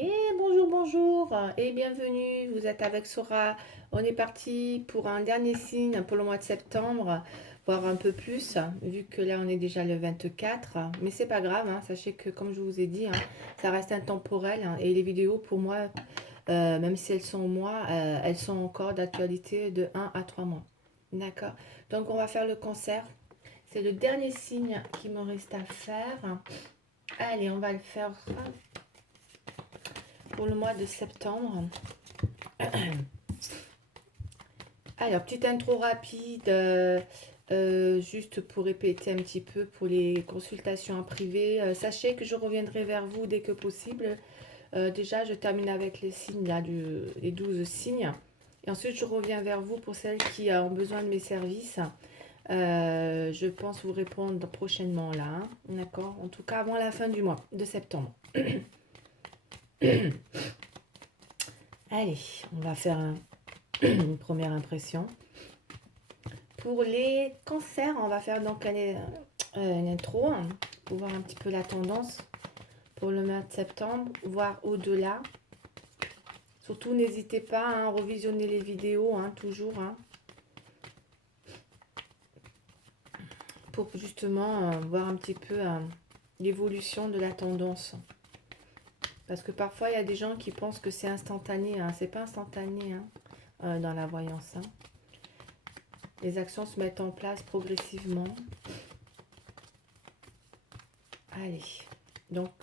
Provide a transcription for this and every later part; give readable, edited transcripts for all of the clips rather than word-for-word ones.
Et bonjour, bonjour et bienvenue. Vous êtes avec Sora. On est parti pour un dernier signe pour le mois de septembre, voire un peu plus, vu que là on est déjà le 24. Mais c'est pas grave, hein. Sachez que comme je vous ai dit, hein, ça reste intemporel, hein, et les vidéos pour moi, même si elles sont au mois, elles sont encore d'actualité de 1 à 3 mois. D'accord. Donc on va faire le concert. C'est le dernier signe qui me reste à faire. Allez, on va le faire pour le mois de septembre. Alors, petite intro rapide, juste pour répéter un petit peu pour les consultations en privé. Sachez que je reviendrai vers vous dès que possible. Déjà, je termine avec les signes, là, les 12 signes. Et ensuite, je reviens vers vous pour celles qui ont besoin de mes services. Je pense vous répondre prochainement, là, hein. D'accord. En tout cas, avant la fin du mois de septembre. Allez, on va faire une première impression. Pour les cancers, on va faire donc une intro, hein, pour voir un petit peu la tendance pour le mois de septembre, voire au-delà. Surtout, n'hésitez pas, hein, à revisionner les vidéos, hein, toujours, hein, pour justement voir un petit peu l'évolution de la tendance. Parce que parfois, il y a des gens qui pensent que c'est instantané, hein. C'est pas instantané, hein, dans la voyance, hein. Les actions se mettent en place progressivement. Allez, donc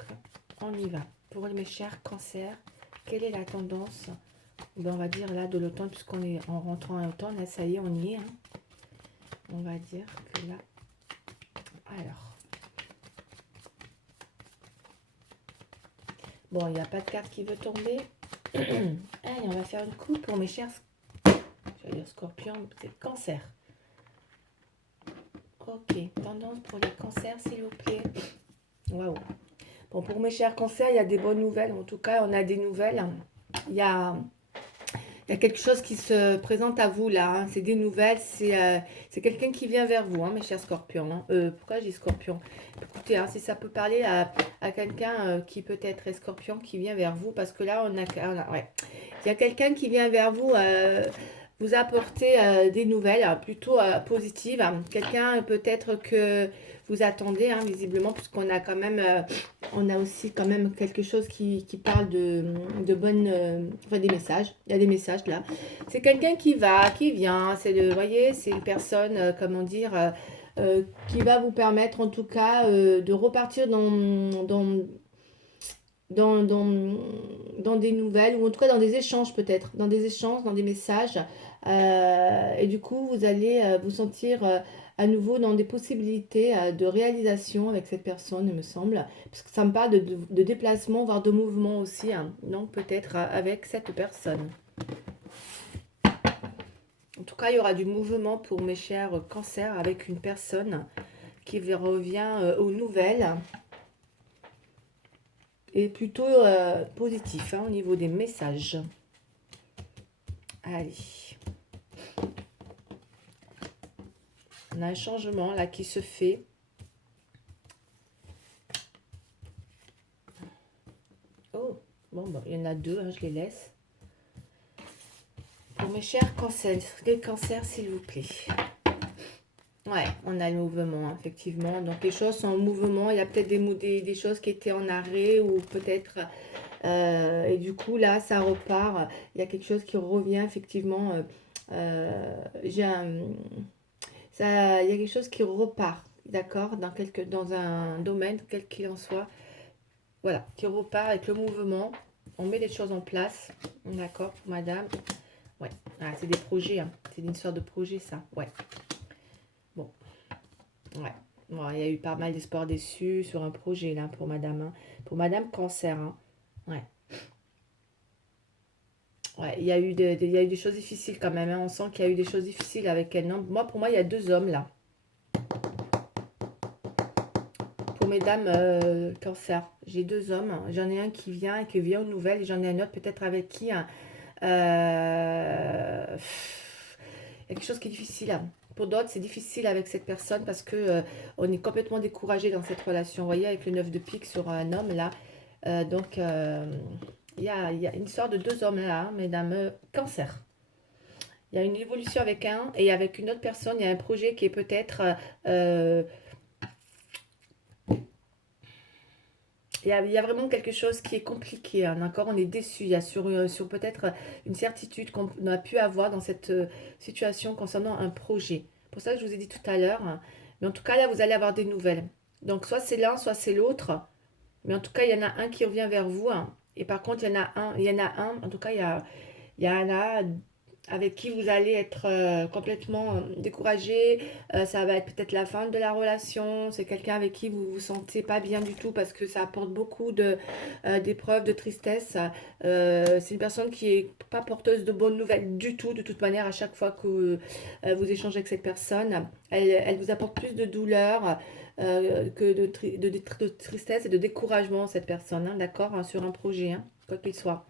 on y va. Pour mes chers cancers, quelle est la tendance? Ben, on va dire là de l'automne, puisqu'on est en rentrant à l'automne. Là, ça y est, on y est, hein. On va dire que là. Alors. Bon, il n'y a pas de carte qui veut tomber. Allez, on va faire une coupe pour mes chers. J'allais dire scorpion, c'est cancer. Ok, tendance pour les cancers, s'il vous plaît. Waouh. Bon, pour mes chers cancers, il y a des bonnes nouvelles. En tout cas, on a des nouvelles. Il y a Il y a quelque chose qui se présente à vous là, hein. C'est des nouvelles, c'est quelqu'un qui vient vers vous, hein, mes chers scorpions, hein. Pourquoi j'ai scorpion? Écoutez, hein, si ça peut parler à quelqu'un qui peut-être est scorpion, qui vient vers vous, parce que là, ouais. Il y a quelqu'un qui vient vers vous, vous apporter des nouvelles plutôt positives, hein. Quelqu'un peut-être que vous attendez, hein, visiblement, puisqu'on a quand même, on a aussi quand même quelque chose qui parle de bonnes, enfin des messages. Il y a des messages là. C'est quelqu'un qui vient. Vous voyez, c'est une personne, comment dire, qui va vous permettre en tout cas de repartir dans, dans, dans des nouvelles, ou en tout cas dans des échanges peut-être, dans des échanges, dans des messages. Et du coup, vous allez vous sentir à nouveau dans des possibilités de réalisation avec cette personne, il me semble. Parce que ça me parle de déplacement, voire de mouvement aussi, hein. Donc peut-être avec cette personne. En tout cas, il y aura du mouvement pour mes chers cancers avec une personne qui revient aux nouvelles et plutôt positif, hein, au niveau des messages. Allez. On a un changement là qui se fait. Oh, bon, il y en a deux, hein, je les laisse. Pour mes chers cancers, les cancers, s'il vous plaît. Ouais, on a le mouvement, hein, effectivement. Donc les choses sont en mouvement. Il y a peut-être des choses qui étaient en arrêt, ou peut-être. Et du coup, là, ça repart. Il y a quelque chose qui revient, effectivement. J'ai un. Ça, il y a quelque chose qui repart, d'accord, dans un domaine, quel qu'il en soit, voilà, qui repart avec le mouvement. On met les choses en place, d'accord, madame. Ouais, ah, c'est des projets, hein. C'est une sorte de projet, ça, ouais. Bon, ouais. Bon, il y a eu pas mal d'espoirs déçus sur un projet, là, pour madame, hein. Pour madame cancer, hein. Ouais. Ouais, il y a eu des choses difficiles quand même, hein. On sent qu'il y a eu des choses difficiles avec elle. Non, moi, pour moi, il y a deux hommes, là. Pour mesdames cancer, j'ai deux hommes. J'en ai un qui vient aux nouvelles, et j'en ai un autre peut-être avec qui, hein, il y a quelque chose qui est difficile, hein. Pour d'autres, c'est difficile avec cette personne parce que on est complètement découragé dans cette relation. Vous voyez, avec le 9 de pique sur un homme là. Donc, il y a une histoire de deux hommes là, mesdames, cancer. Il y a une évolution avec un et avec une autre personne, il y a un projet qui est peut-être... il y a vraiment quelque chose qui est compliqué, hein, d'accord? On est déçu. Il y a sur peut-être une certitude qu'on a pu avoir dans cette situation concernant un projet. Pour ça que je vous ai dit tout à l'heure, hein. Mais en tout cas, là, vous allez avoir des nouvelles. Donc, soit c'est l'un, soit c'est l'autre. Mais en tout cas, il y en a un qui revient vers vous, hein. Et par contre, en tout cas, il y en a avec qui vous allez être complètement découragé. Ça va être peut-être la fin de la relation. C'est quelqu'un avec qui vous vous sentez pas bien du tout parce que ça apporte beaucoup d'épreuves, de tristesse. C'est une personne qui est pas porteuse de bonnes nouvelles du tout. De toute manière, à chaque fois que vous échangez avec cette personne, elle vous apporte plus de douleur. Que de tristesse et de découragement, cette personne, hein, d'accord, hein, sur un projet, hein, quoi qu'il soit.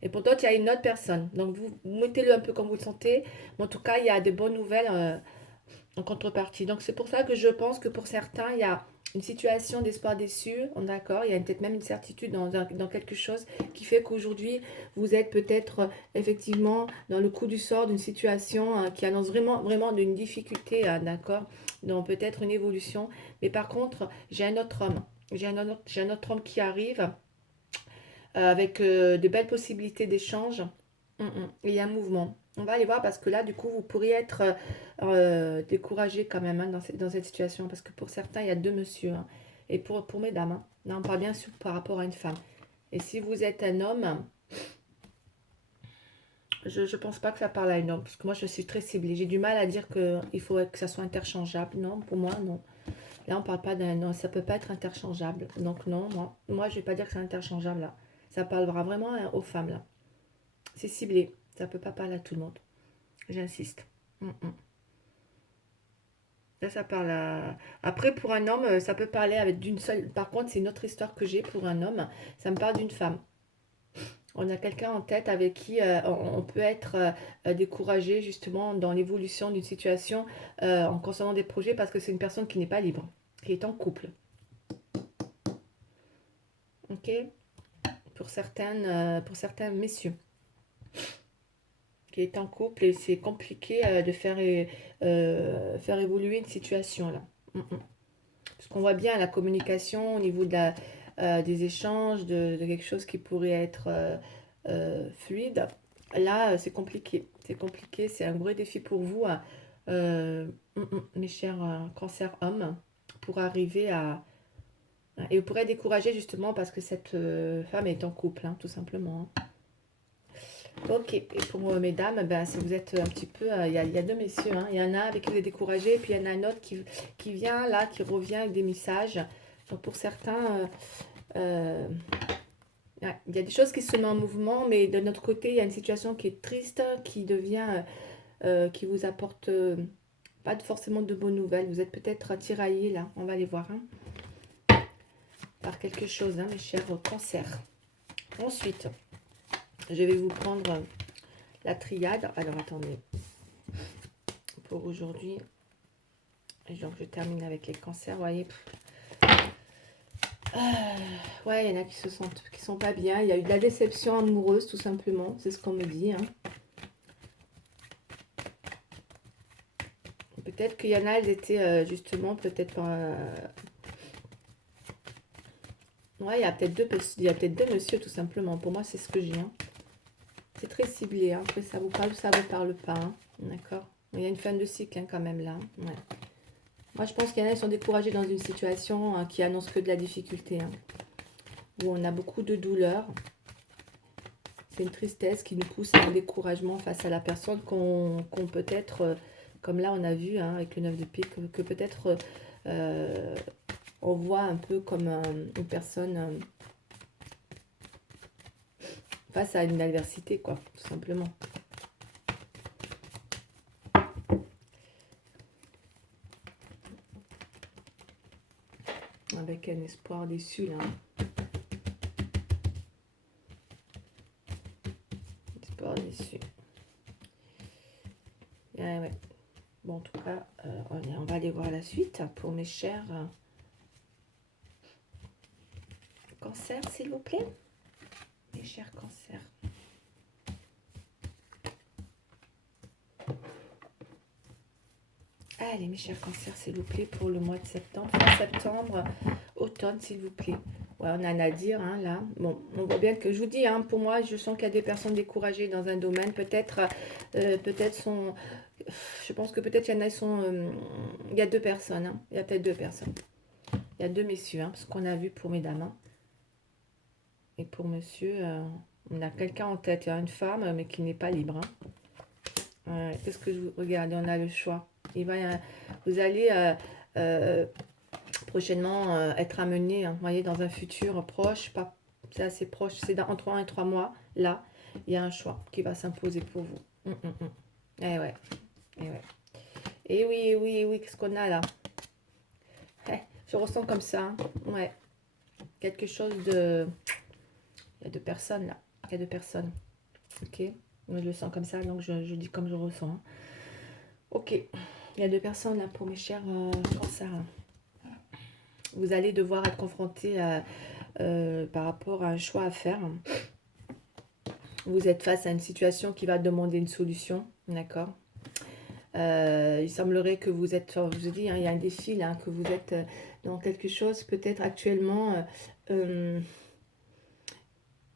Et pour d'autres, il y a une autre personne. Donc, vous mettez-le un peu comme vous le sentez. Mais en tout cas, il y a des bonnes nouvelles en contrepartie. Donc, c'est pour ça que je pense que pour certains, il y a une situation d'espoir déçu. On est d'accord. Il y a peut-être même une certitude dans quelque chose qui fait qu'aujourd'hui, vous êtes peut-être effectivement dans le coup du sort d'une situation qui annonce vraiment, vraiment d'une difficulté, d'accord. Donc, peut-être une évolution. Mais par contre, j'ai un autre homme. J'ai un autre homme qui arrive avec de belles possibilités d'échange. Et il y a un mouvement. On va aller voir parce que là, du coup, vous pourriez être découragé quand même, hein, dans cette situation. Parce que pour certains, il y a deux messieurs, hein. Et pour mesdames, hein. Là, on parle bien sûr par rapport à une femme. Et si vous êtes un homme, je ne pense pas que ça parle à une homme. Parce que moi, je suis très ciblée. J'ai du mal à dire qu'il faut que ça soit interchangeable. Non, pour moi, non. Là, on parle pas d'un... Non, ça peut pas être interchangeable. Donc non, moi je vais pas dire que c'est interchangeable là. Ça parlera vraiment aux femmes là. C'est ciblé. Ça peut pas parler à tout le monde. J'insiste. Mm, mm. Là, ça parle à... Après, pour un homme, ça peut parler avec d'une seule... Par contre, c'est une autre histoire que j'ai pour un homme. Ça me parle d'une femme. On a quelqu'un en tête avec qui on peut être découragé justement dans l'évolution d'une situation en concernant des projets parce que c'est une personne qui n'est pas libre, qui est en couple. Ok? Pour certains messieurs qui est en couple et c'est compliqué de faire évoluer une situation là. Mm, mm. Parce qu'on voit bien la communication au niveau des échanges, de quelque chose qui pourrait être fluide. Là, c'est compliqué. C'est compliqué, c'est un vrai défi pour vous, hein, mes chers cancer hommes, pour arriver à... Et vous pourrez être découragé justement parce que cette femme est en couple, hein, tout simplement, hein. Ok, et pour mesdames, ben, si vous êtes un petit peu, il y a deux messieurs, hein. Il y en a avec qui vous êtes découragé, et puis il y en a un autre qui vient là, qui revient avec des messages. Donc pour certains, euh, ouais, il y a des choses qui se mettent en mouvement, mais de notre côté, il y a une situation qui est triste, qui devient, qui vous apporte pas forcément de bonnes nouvelles. Vous êtes peut-être tiraillés là, on va aller voir, hein, par quelque chose, hein, mes chers cancers. Ensuite, je vais vous prendre la triade. Alors attendez. Pour aujourd'hui. Et donc je termine avec les cancers, vous voyez. Ouais, il y en a qui sont pas bien. Il y a eu de la déception amoureuse, tout simplement. C'est ce qu'on me dit, hein. Peut-être qu'il y en a, elles étaient justement peut-être pas... Ouais, il y a peut-être deux monsieur, tout simplement. Pour moi, c'est ce que j'ai, hein. C'est très ciblé, hein. Après, ça vous parle ou ça vous parle pas, hein. D'accord. Il y a une fin de cycle, hein, quand même, là. Ouais. Moi, je pense qu'il y en a qui sont découragés dans une situation qui annonce que de la difficulté, hein, où on a beaucoup de douleur. C'est une tristesse qui nous pousse à un découragement face à la personne qu'on peut-être, comme là on a vu, hein, avec le 9 de pique, que peut-être on voit un peu comme une personne face à une adversité, quoi, tout simplement. Avec un espoir déçu, là. Espoir déçu. Ouais, ouais. Bon, en tout cas, on va aller voir la suite pour mes chers cancers, s'il vous plaît. mes chers cancers. Allez, mes chers cancers, s'il vous plaît, pour le mois de septembre, fin septembre, automne, s'il vous plaît. Ouais, on a à dire, hein, là. Bon, on voit bien que, je vous dis, hein, pour moi, je sens qu'il y a des personnes découragées dans un domaine. Peut-être sont... Je pense que peut-être il y en a, il y a deux personnes, hein. Il y a peut-être deux personnes. Il y a deux messieurs, hein, parce qu'on a vu pour mesdames. Hein. Et pour monsieur, on a quelqu'un en tête. Il y a une femme, mais qui n'est pas libre. Hein. Qu'est-ce que je vous... Regardez, on a le choix. Vous allez prochainement être amené, hein, voyez, dans un futur proche, pas, c'est assez proche, c'est entre 1 et 3 mois, là, il y a un choix qui va s'imposer pour vous. Eh ouais, eh ouais. Et oui, et oui, et oui, qu'est-ce qu'on a là? Je ressens comme ça, hein. Ouais, quelque chose de... Il y a deux personnes là, il y a deux personnes, ok? Je le sens comme ça, donc je dis comme je ressens. Hein. Ok, il y a deux personnes là pour mes chers cancers. Vous allez devoir être confronté par rapport à un choix à faire. Vous êtes face à une situation qui va demander une solution, d'accord. Il semblerait que vous êtes, je vous dis, hein, il y a un défi là, que vous êtes dans quelque chose peut-être actuellement,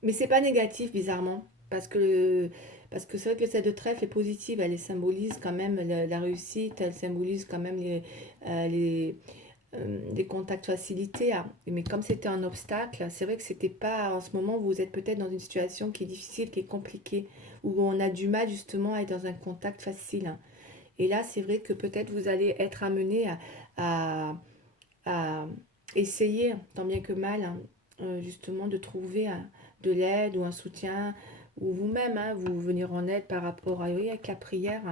mais c'est pas négatif bizarrement, parce que c'est vrai que cette de trèfle est positive, elle symbolise quand même la réussite, elle symbolise quand même des contacts facilités. Hein. Mais comme c'était un obstacle, c'est vrai que c'était pas en ce moment, vous êtes peut-être dans une situation qui est difficile, qui est compliquée, où on a du mal justement à être dans un contact facile. Hein. Et là, c'est vrai que peut-être vous allez être amené à, à essayer, tant bien que mal, hein, justement de trouver de l'aide ou un soutien, ou vous-même, hein, vous venir en aide par rapport à, oui, avec la prière,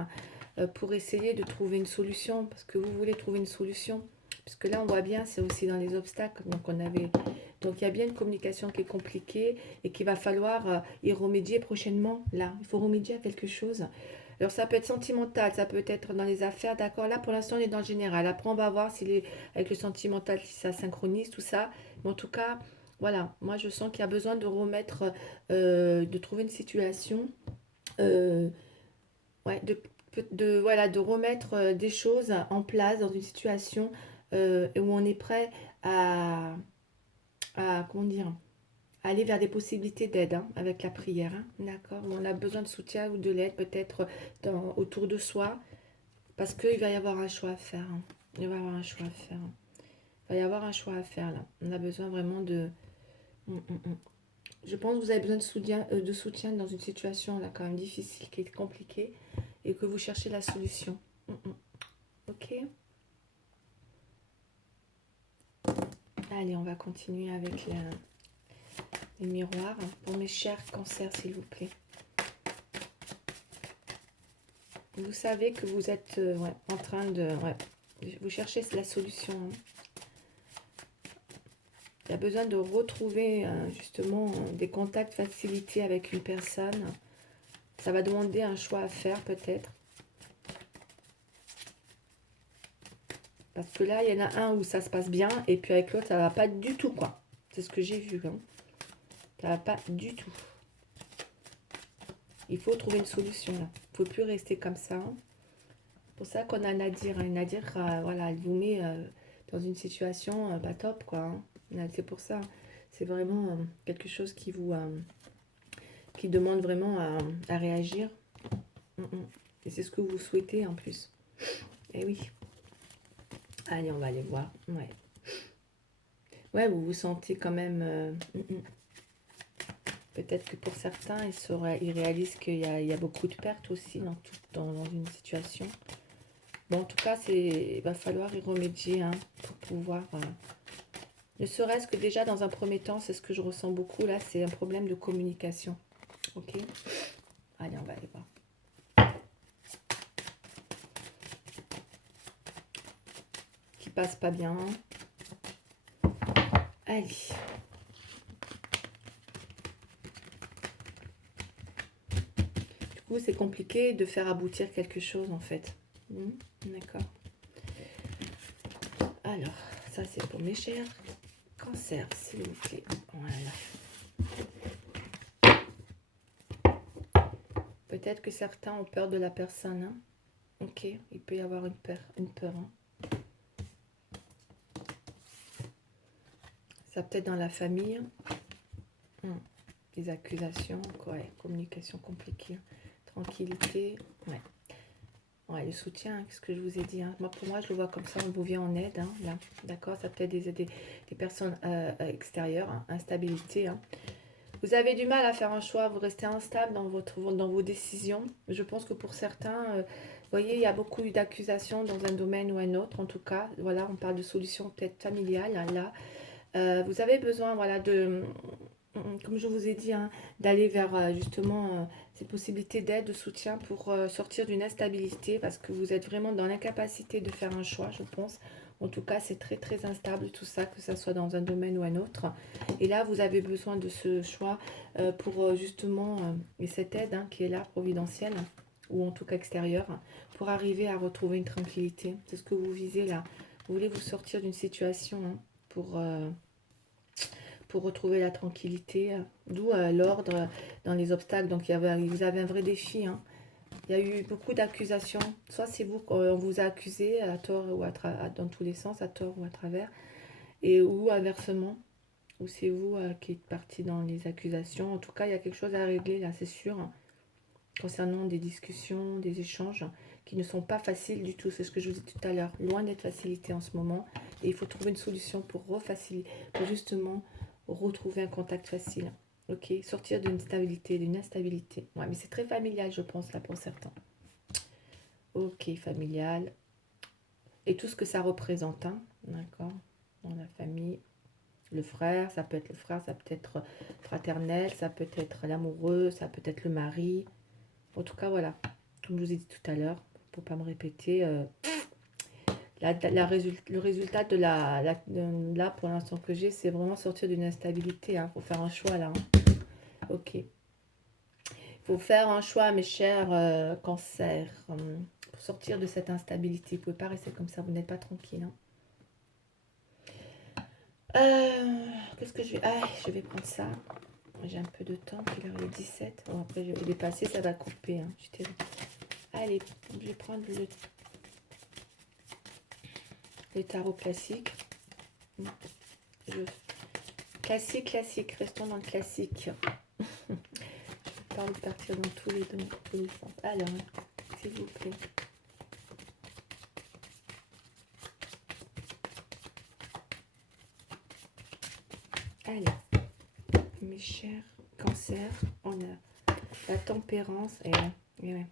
hein, pour essayer de trouver une solution, parce que vous voulez trouver une solution. Parce que là, on voit bien, c'est aussi dans les obstacles. Donc il y a bien une communication qui est compliquée et qu'il va falloir y remédier prochainement. Là, il faut remédier à quelque chose. Alors ça peut être sentimental, ça peut être dans les affaires, d'accord. Là, pour l'instant, on est dans le général. Après, on va voir avec le sentimental, si ça synchronise, tout ça. Mais en tout cas, voilà, moi, je sens qu'il y a besoin de remettre, de trouver une situation, euh, ouais, voilà, de remettre des choses en place dans une situation où on est prêt comment dire, à aller vers des possibilités d'aide, hein, avec la prière, hein, d'accord, où on a besoin de soutien ou de l'aide peut-être autour de soi, parce qu'il va y avoir un choix à faire. Hein. Il va y avoir un choix à faire. Hein. Il va y avoir un choix à faire là. On a besoin vraiment de... Je pense que vous avez besoin de soutien dans une situation là quand même difficile, qui est compliquée, et que vous cherchez la solution. Ok. Allez, on va continuer avec les miroirs. Pour mes chers cancers, s'il vous plaît. Vous savez que vous êtes en train de... vous cherchez la solution. Hein. Il y a besoin de retrouver justement des contacts facilités avec une personne. Ça va demander un choix à faire peut-être. Parce que là, il y en a un où ça se passe bien, et puis avec l'autre, ça va pas du tout, quoi. C'est ce que j'ai vu. Hein. Ça va pas du tout. Il faut trouver une solution, là. Il ne faut plus rester comme ça. Hein. C'est pour ça qu'on a Nadir. Hein. Nadir, voilà, elle vous met dans une situation pas top, quoi. Hein. C'est pour ça. C'est vraiment quelque chose qui vous... qui demande vraiment à réagir. Et c'est ce que vous souhaitez, en plus. Eh oui. Allez, on va aller voir. Ouais. Ouais, vous vous sentez quand même... Peut-être que pour certains, ils réalisent qu'il y a beaucoup de pertes aussi dans une situation. Bon, en tout cas, il va falloir y remédier, hein, pour pouvoir... ne serait-ce que déjà, dans un premier temps, c'est ce que je ressens beaucoup, là, c'est un problème de communication. Ok. Allez, on va aller voir. Qui passe pas bien. Allez. Du coup, c'est compliqué de faire aboutir quelque chose, en fait. D'accord. Alors, ça, c'est pour mes chers cancers, s'il vous plaît. Voilà. Peut-être que certains ont peur de la personne. Hein. Ok, il peut y avoir une peur. Hein. Ça peut être dans la famille. Des accusations, ouais, communication compliquée. Tranquillité, ouais. Ouais, le soutien, hein, ce que je vous ai dit. Hein. Moi, pour moi, je le vois comme ça, on vous vient en aide. Hein, là, d'accord. Ça peut être des personnes extérieures, hein, instabilité. Hein. Vous avez du mal à faire un choix, vous restez instable dans vos décisions. Je pense que pour certains, vous voyez, il y a beaucoup d'accusations dans un domaine ou un autre. En tout cas, voilà, on parle de solutions peut-être familiales. Hein, là, vous avez besoin, voilà, comme je vous ai dit, hein, d'aller vers justement ces possibilités d'aide, de soutien pour sortir d'une instabilité parce que vous êtes vraiment dans l'incapacité de faire un choix, je pense. En tout cas, c'est très très instable tout ça, que ce soit dans un domaine ou un autre. Et là, vous avez besoin de ce choix pour justement, et cette aide hein, qui est là, providentielle, ou en tout cas extérieure, pour arriver à retrouver une tranquillité. C'est ce que vous visez là. Vous voulez vous sortir d'une situation hein, pour retrouver la tranquillité, d'où l'ordre dans les obstacles. Donc vous avez un vrai défi. Hein. Il y a eu beaucoup d'accusations. Soit c'est vous qu'on vous a accusé à tort ou dans tous les sens, à tort ou à travers, et ou inversement, ou c'est vous qui êtes parti dans les accusations. En tout cas, il y a quelque chose à régler là, c'est sûr, hein, concernant des discussions, des échanges qui ne sont pas faciles du tout. C'est ce que je vous ai dit tout à l'heure. Loin d'être facilité en ce moment. Et il faut trouver une solution pour pour justement retrouver un contact facile. Ok, sortir d'une stabilité, d'une instabilité. Ouais, mais c'est très familial, je pense, là, pour certains. Ok, familial. Et tout ce que ça représente, hein, d'accord, dans la famille. Le frère, ça peut être le frère, ça peut être fraternel, ça peut être l'amoureux, ça peut être le mari. En tout cas, voilà, comme je vous ai dit tout à l'heure, pour ne pas me répéter, le résultat là, pour l'instant que j'ai, c'est vraiment sortir d'une instabilité. Il faut faire un choix là. Hein. Ok. Il faut faire un choix, mes chers cancers, pour sortir de cette instabilité. Vous ne pouvez pas rester comme ça, vous n'êtes pas tranquille. Hein. Qu'est-ce que je vais... Ah, je vais prendre ça. J'ai un peu de temps, puis là, il est 17. Bon, après, je vais dépasser, ça va couper. Hein. Je suis terrible. Allez, je vais prendre le tarot classique. Classique, restons dans le classique. Je ne vais pas partir dans tous les sens. Alors, s'il vous plaît. Allez, mes chers cancers, on a la tempérance. Et ouais.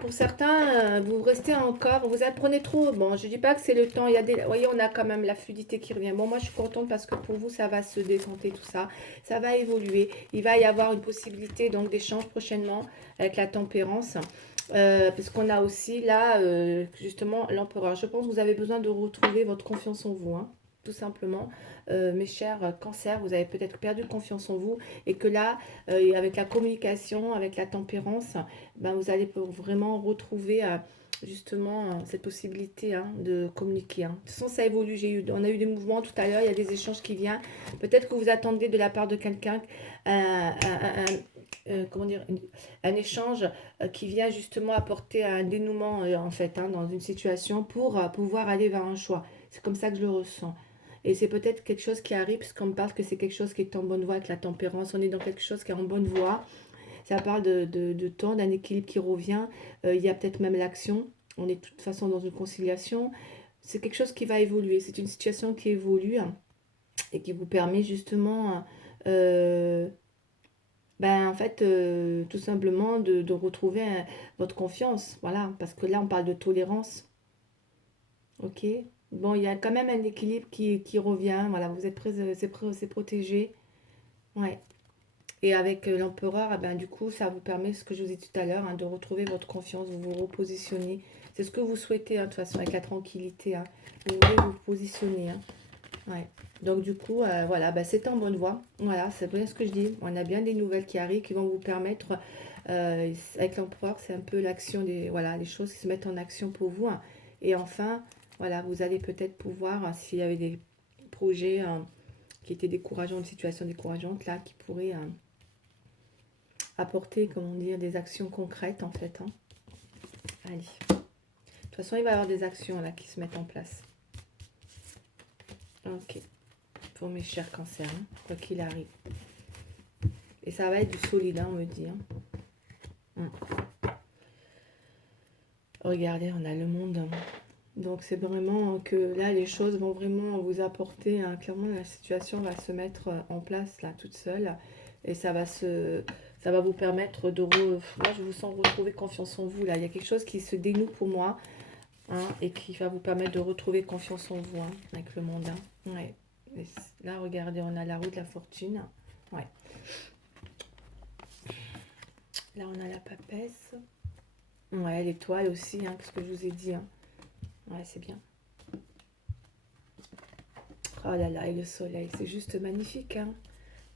Pour certains, vous restez encore, vous apprenez trop. Bon, je dis pas que c'est le temps. Vous voyez, on a quand même la fluidité qui revient. Bon, moi, je suis contente parce que pour vous, ça va se décanter tout ça. Ça va évoluer. Il va y avoir une possibilité donc d'échange prochainement avec la tempérance. Parce qu'on a aussi là, justement, l'empereur. Je pense que vous avez besoin de retrouver votre confiance en vous. Hein, tout simplement. Mes chers cancers, vous avez peut-être perdu confiance en vous et que là, avec la communication, avec la tempérance, ben, vous allez vraiment retrouver justement cette possibilité hein, de communiquer. Hein. De toute façon, ça évolue. On a eu des mouvements tout à l'heure, il y a des échanges qui viennent. Peut-être que vous attendez de la part de quelqu'un comment dire, un échange qui vient justement apporter un dénouement en fait hein, dans une situation pour pouvoir aller vers un choix. C'est comme ça que je le ressens. Et c'est peut-être quelque chose qui arrive, puisqu'on me parle que c'est quelque chose qui est en bonne voie avec la tempérance. On est dans quelque chose qui est en bonne voie. Ça parle de temps, d'un équilibre qui revient. Il y a peut-être même l'action. On est de toute façon dans une conciliation. C'est quelque chose qui va évoluer. C'est une situation qui évolue hein, et qui vous permet justement, en fait, tout simplement de retrouver votre confiance. Voilà, parce que là, on parle de tolérance. Ok. Bon, il y a quand même un équilibre qui revient. Voilà, vous êtes c'est protégé. Ouais. Et avec l'empereur, eh ben, du coup, ça vous permet, ce que je vous ai dit tout à l'heure, hein, de retrouver votre confiance, vous vous repositionnez. C'est ce que vous souhaitez, hein, de toute façon, avec la tranquillité. Hein. Vous voulez vous positionner. Hein. Ouais. Donc, du coup, voilà, c'est en bonne voie. Voilà, c'est bien ce que je dis. On a bien des nouvelles qui arrivent, qui vont vous permettre, avec l'empereur, c'est un peu l'action voilà, les choses qui se mettent en action pour vous. Hein. Et enfin, voilà, vous allez peut-être pouvoir, s'il y avait des projets qui étaient décourageants, une situation décourageante, là, qui pourraient apporter, comment dire, des actions concrètes en fait. Hein. Allez. De toute façon, il va y avoir des actions là qui se mettent en place. Ok. Pour mes chers cancers, hein, quoi qu'il arrive. Et ça va être du solide, hein, on me dit. Hein. Regardez, on a le monde. Hein. Donc c'est vraiment que là, les choses vont vraiment vous apporter. Hein, clairement, la situation va se mettre en place là, toute seule. Et ça va vous permettre de... Là, je vous sens retrouver confiance en vous. Là, il y a quelque chose qui se dénoue pour moi. Hein, et qui va vous permettre de retrouver confiance en vous. Hein, avec le monde. Hein. Ouais. Et là, regardez, on a la roue de la fortune. Ouais. Là, on a la papesse. Ouais, l'étoile aussi, hein, ce que je vous ai dit. Hein. Ouais, c'est bien. Oh là là, et le soleil, c'est juste magnifique. Hein.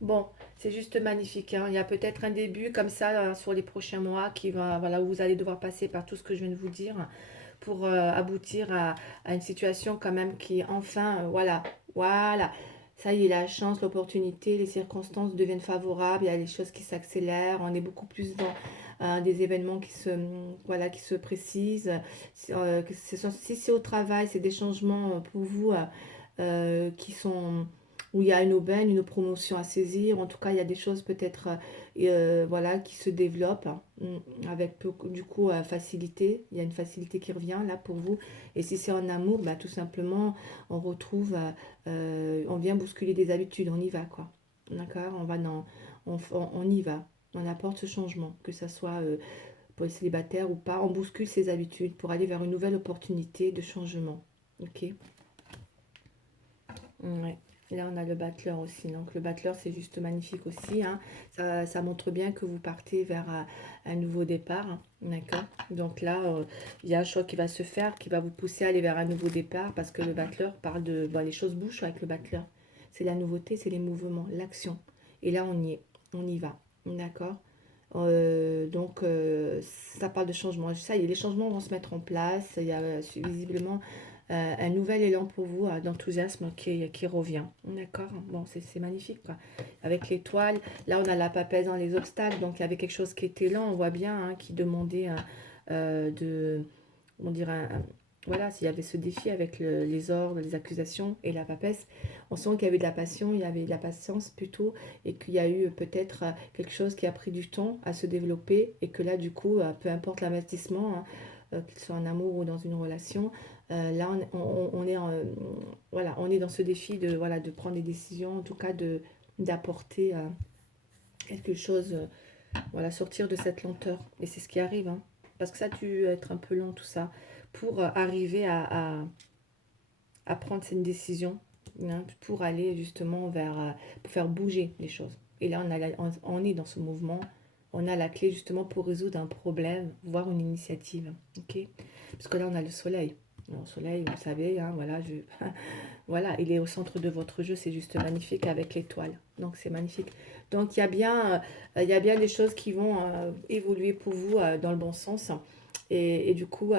Bon, c'est juste magnifique. Hein. Il y a peut-être un début comme ça sur les prochains mois qui va, voilà, où vous allez devoir passer par tout ce que je viens de vous dire pour aboutir à une situation quand même qui, enfin, voilà, voilà. Ça y est, la chance, l'opportunité, les circonstances deviennent favorables, il y a des choses qui s'accélèrent, on est beaucoup plus dans des événements voilà, qui se précisent. Si c'est au travail, c'est des changements pour vous qui sont où il y a une aubaine, une promotion à saisir. En tout cas, il y a des choses peut-être voilà, qui se développent avec du coup facilité. Il y a une facilité qui revient là pour vous. Et si c'est en amour, bah, tout simplement, on retrouve, on vient bousculer des habitudes, on y va quoi. D'accord. On y va. On apporte ce changement, que ça soit pour les célibataires ou pas. On bouscule ses habitudes pour aller vers une nouvelle opportunité de changement. Ok. Ouais. Là, on a le battleur aussi. Donc, le battleur, c'est juste magnifique aussi. Hein. Ça montre bien que vous partez vers un nouveau départ. Hein. D'accord. Donc là, il y a un choix qui va se faire, qui va vous pousser à aller vers un nouveau départ parce que le battleur parle de... Bon, les choses bougent avec le battleur. C'est la nouveauté, c'est les mouvements, l'action. Et là, on y est. On y va. D'accord. Donc, ça parle de changement. Ça y est, les changements vont se mettre en place. Il y a visiblement un nouvel élan pour vous, d'enthousiasme qui revient. D'accord. Bon, c'est magnifique, quoi. Avec l'étoile, là, on a la papesse dans les obstacles. Donc, il y avait quelque chose qui était lent, on voit bien, hein, qui demandait on dirait voilà, s'il y avait ce défi avec les ordres, les accusations et la papesse, on sent qu'il y avait de la passion, il y avait de la patience plutôt, et qu'il y a eu peut-être quelque chose qui a pris du temps à se développer, et que là, du coup, peu importe l'investissement, hein, qu'il soit en amour ou dans une relation, là, on est voilà, on est dans ce défi de, voilà, de prendre des décisions, en tout cas d'apporter quelque chose, voilà, sortir de cette lenteur. Et c'est ce qui arrive, hein. Parce que ça, tu être un peu lent, tout ça, pour arriver à prendre cette décision, hein, pour aller justement vers, pour faire bouger les choses. Et là, on est dans ce mouvement, on a la clé justement pour résoudre un problème, voire une initiative. Ok. Parce que là, on a le soleil. Le soleil, vous savez, hein, voilà, voilà, il est au centre de votre jeu, c'est juste magnifique avec l'étoile. Donc c'est magnifique. Donc il y a bien des choses qui vont évoluer pour vous dans le bon sens. Et du coup,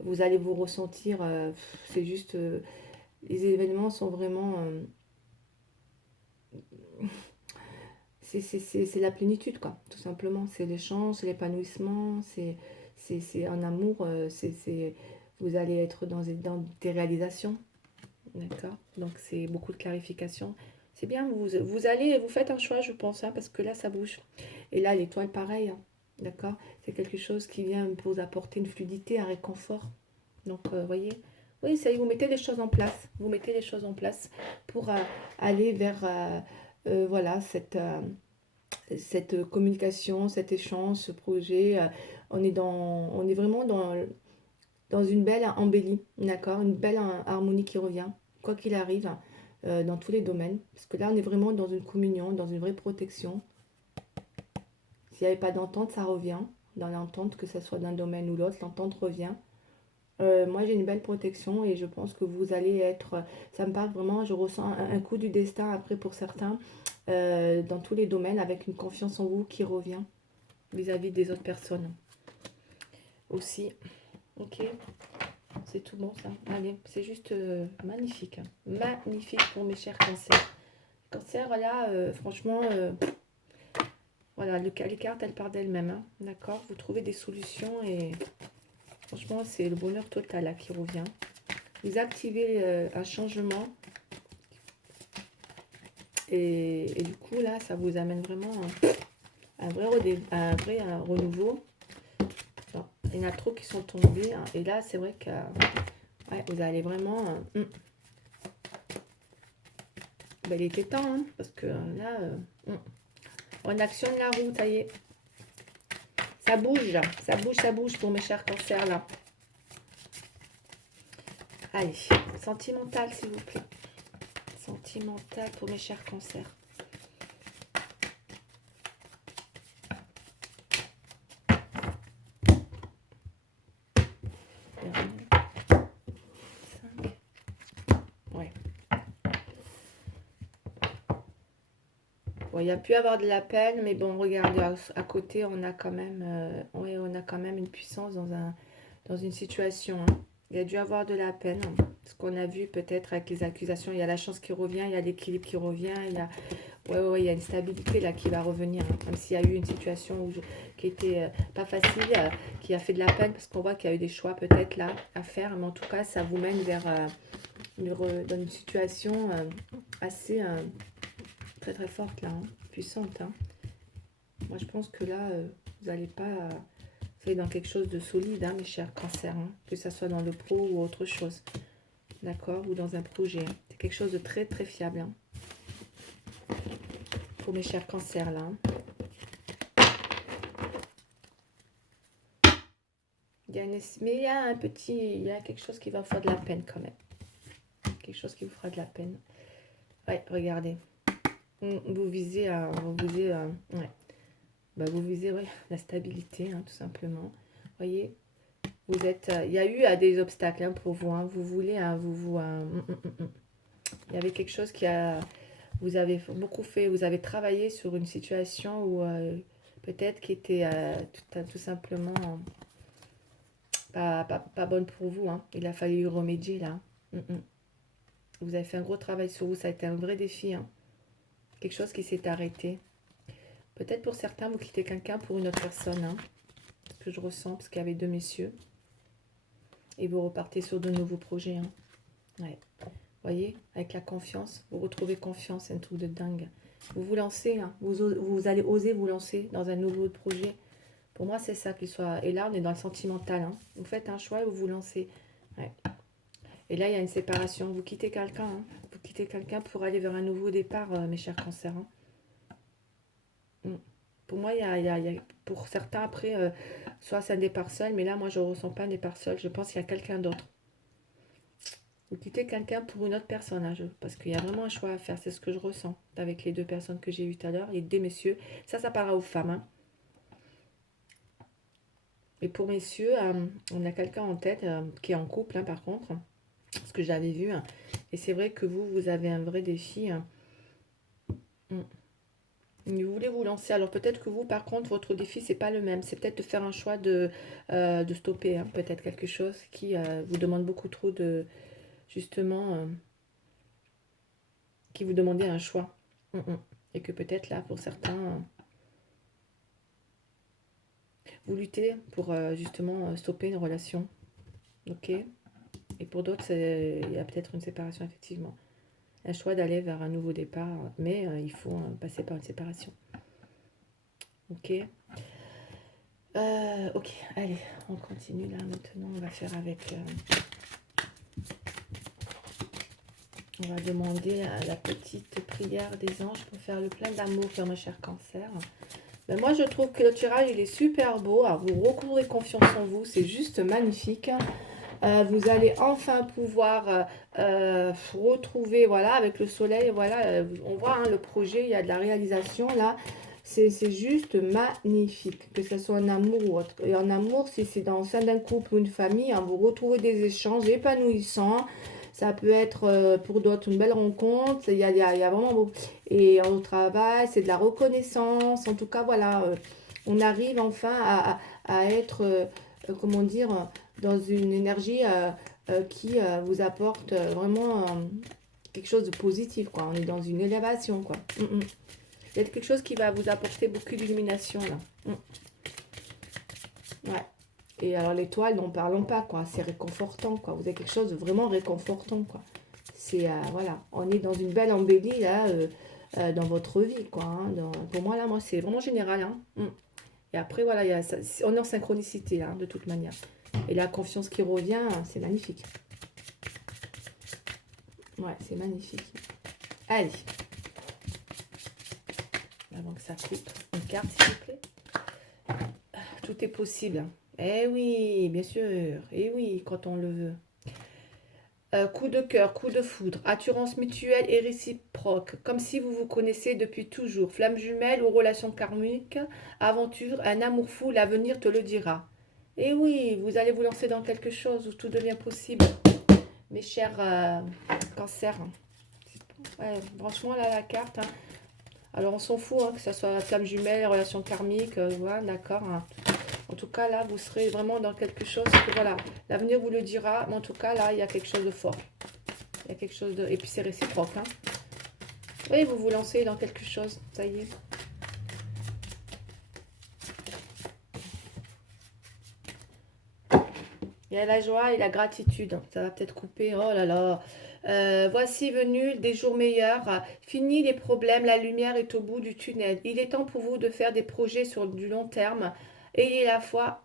vous allez vous ressentir, c'est juste, les événements sont vraiment, c'est la plénitude, quoi, tout simplement. C'est l'échange, c'est l'épanouissement, c'est un amour, vous allez être dans des réalisations. D'accord. Donc c'est beaucoup de clarification. C'est bien, vous faites un choix, je pense, hein, parce que là, ça bouge. Et là, l'étoile, pareil. Hein. D'accord. C'est quelque chose qui vient pour vous apporter une fluidité, un réconfort. Donc, voyez, oui, ça y est, vous mettez les choses en place. Vous mettez les choses en place pour aller vers, voilà, cette communication, cet échange, ce projet. On est vraiment dans une belle embellie, d'accord? Une belle harmonie qui revient, quoi qu'il arrive, dans tous les domaines. Parce que là, on est vraiment dans une communion, dans une vraie protection. S'il n'y avait pas d'entente, ça revient. Dans l'entente, que ce soit d'un domaine ou l'autre, l'entente revient. Moi, j'ai une belle protection et je pense que vous allez être... Ça me parle vraiment, je ressens un coup du destin après pour certains, dans tous les domaines, avec une confiance en vous qui revient vis-à-vis des autres personnes aussi. Ok. C'est tout bon ça. Allez, c'est juste magnifique. Hein. Magnifique pour mes chers cancers. Cancer, là, franchement, voilà, voilà, les cartes, elles partent d'elles-mêmes. Hein, d'accord? Vous trouvez des solutions et franchement, c'est le bonheur total là, qui revient. Vous activez un changement. Et du coup, là, ça vous amène vraiment un vrai renouveau. Bon, il y en a trop qui sont tombés. Hein, et là, c'est vrai que ouais, vous allez vraiment... ben, il était temps, hein, parce que là, on actionne la roue, ça y est. Ça bouge, ça bouge pour mes chers cancers, là. Allez, sentimental, s'il vous plaît. Sentimental pour mes chers cancers. Ouais. Bon, il y a pu avoir de la peine, mais bon, regardez, à côté, on a quand même, ouais, on a quand même une puissance dans une situation. Hein. Il y a dû avoir de la peine. Ce qu'on a vu peut-être avec les accusations, il y a la chance qui revient, il y a l'équilibre qui revient, il y a, ouais, il y a une stabilité là qui va revenir. Hein. Même s'il y a eu une situation qui était pas facile, qui a fait de la peine, parce qu'on voit qu'il y a eu des choix peut-être là à faire, mais en tout cas, ça vous mène vers dans une situation assez très très forte là, hein, puissante. Hein. Moi, je pense que là, vous n'allez pas... vous allez dans quelque chose de solide, hein, mes chers cancers, hein, que ce soit dans le pro ou autre chose. D'accord? Ou dans un projet. Hein. C'est quelque chose de très très fiable. Hein, pour mes chers cancers, là. Hein. Mais il y a un petit... Il y a quelque chose qui va vous faire de la peine quand même. Quelque chose qui vous fera de la peine. Ouais, regardez. Vous visez ouais. Bah, vous visez ouais, la stabilité, hein, tout simplement. Voyez, vous êtes... il y a eu des obstacles hein, pour vous. Hein, vous voulez... Il y avait quelque chose qui a... Vous avez beaucoup fait... Vous avez travaillé sur une situation où... peut-être qui était tout simplement pas bonne pour vous. Hein. Il a fallu y remédier, là. Vous avez fait un gros travail sur vous. Ça a été un vrai défi. Hein. Quelque chose qui s'est arrêté. Peut-être pour certains, vous quittez quelqu'un pour une autre personne. Hein, ce que je ressens, parce qu'il y avait deux messieurs. Et vous repartez sur de nouveaux projets. Hein. Ouais. Voyez, avec la confiance. Vous retrouvez confiance, c'est un truc de dingue. Vous vous lancez, hein, vous allez oser vous lancer dans un nouveau projet. Pour moi, c'est ça qu'il soit. Et là, on est dans le sentimental. Hein. Vous faites un choix et vous vous lancez. Ouais. Et là, il y a une séparation. Vous quittez quelqu'un. Hein. Vous quittez quelqu'un pour aller vers un nouveau départ, mes chers cancers. Hein. Pour moi, pour certains, après, soit c'est un départ seul, mais là, moi, je ne ressens pas un départ seul. Je pense qu'il y a quelqu'un d'autre. Vous quittez quelqu'un pour une autre personne, hein, parce qu'il y a vraiment un choix à faire. C'est ce que je ressens avec les deux personnes que j'ai eues tout à l'heure, les deux messieurs. Ça parlera aux femmes. Hein. Et pour messieurs, on a quelqu'un en tête qui est en couple, hein, par contre, ce que j'avais vu. Hein. Et c'est vrai que vous avez un vrai défi. Hein. Vous voulez vous lancer. Alors peut-être que vous, par contre, votre défi, c'est pas le même. C'est peut-être de faire un choix de stopper. Hein. Peut-être quelque chose qui vous demande beaucoup trop de... Justement, qui vous demandait un choix. Et que peut-être là, pour certains, vous luttez pour justement stopper une relation. Ok. Et pour d'autres, il y a peut-être une séparation, effectivement. Un choix d'aller vers un nouveau départ. Mais il faut passer par une séparation. Ok. Ok, allez, on continue là maintenant. On va faire avec... on va demander à la petite prière des anges pour faire le plein d'amour pour mes chers cancers. Ben moi, je trouve que le tirage, il est super beau. Alors, vous recouvrez confiance en vous. C'est juste magnifique. Vous allez enfin pouvoir retrouver, voilà, avec le soleil, voilà, on voit hein, le projet, il y a de la réalisation là. C'est juste magnifique, que ce soit en amour ou autre. Et en amour, si c'est dans le sein d'un couple ou une famille, hein, vous retrouvez des échanges épanouissants. Ça peut être pour d'autres une belle rencontre. Il y a vraiment beau. Et au travail, c'est de la reconnaissance. En tout cas, voilà, on arrive enfin à être, comment dire, dans une énergie qui vous apporte vraiment quelque chose de positif, quoi. On est dans une élévation, quoi. Il y a quelque chose qui va vous apporter beaucoup d'illumination, là. Ouais. Et alors, l'étoile, n'en parlons pas, quoi. C'est réconfortant, quoi. Vous avez quelque chose de vraiment réconfortant, quoi. C'est, voilà, on est dans une belle embellie, là, dans votre vie, quoi. Hein. Pour moi, là, moi, c'est vraiment général, hein. Et après, voilà, on est en synchronicité, là, de toute manière. Et la confiance qui revient, c'est magnifique. Ouais, c'est magnifique. Allez. Avant que ça coupe, une carte, s'il vous plaît. Tout est possible. Eh oui, bien sûr. Eh oui, quand on le veut. Coup de cœur, coup de foudre, attirance mutuelle et réciproque, comme si vous vous connaissez depuis toujours. Flamme jumelle ou relation karmique, aventure, un amour fou, l'avenir te le dira. Et oui, vous allez vous lancer dans quelque chose où tout devient possible, mes chers cancers. Ouais, franchement, là, la carte, hein. Alors, on s'en fout, hein, que ce soit flamme jumelle, relation karmique, voilà, d'accord. Hein. En tout cas, là, vous serez vraiment dans quelque chose que, voilà, l'avenir vous le dira. Mais en tout cas, là, il y a quelque chose de fort. Il y a quelque chose de... Et puis, c'est réciproque. Hein. Oui, vous vous lancez dans quelque chose. Ça y est. Il y a la joie et la gratitude. Ça va peut-être couper. Oh là là. Voici venu des jours meilleurs. Fini les problèmes. La lumière est au bout du tunnel. Il est temps pour vous de faire des projets sur du long terme. Ayez foi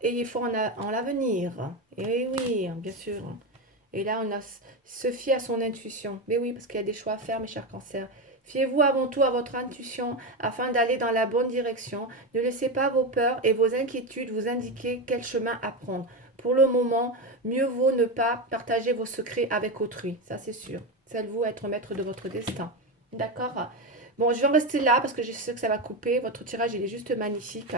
en l'avenir. Et oui, bien sûr. Et là, on a se fier à son intuition. Mais oui, parce qu'il y a des choix à faire, mes chers cancers. Fiez-vous avant tout à votre intuition afin d'aller dans la bonne direction. Ne laissez pas vos peurs et vos inquiétudes vous indiquer quel chemin à prendre. Pour le moment, mieux vaut ne pas partager vos secrets avec autrui. Ça, c'est sûr. C'est vous être maître de votre destin. D'accord? Bon, je vais en rester là parce que je sais que ça va couper. Votre tirage, il est juste magnifique.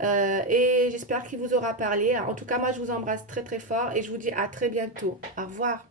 Et j'espère qu'il vous aura parlé. En tout cas, moi, je vous embrasse très très fort et je vous dis à très bientôt. Au revoir.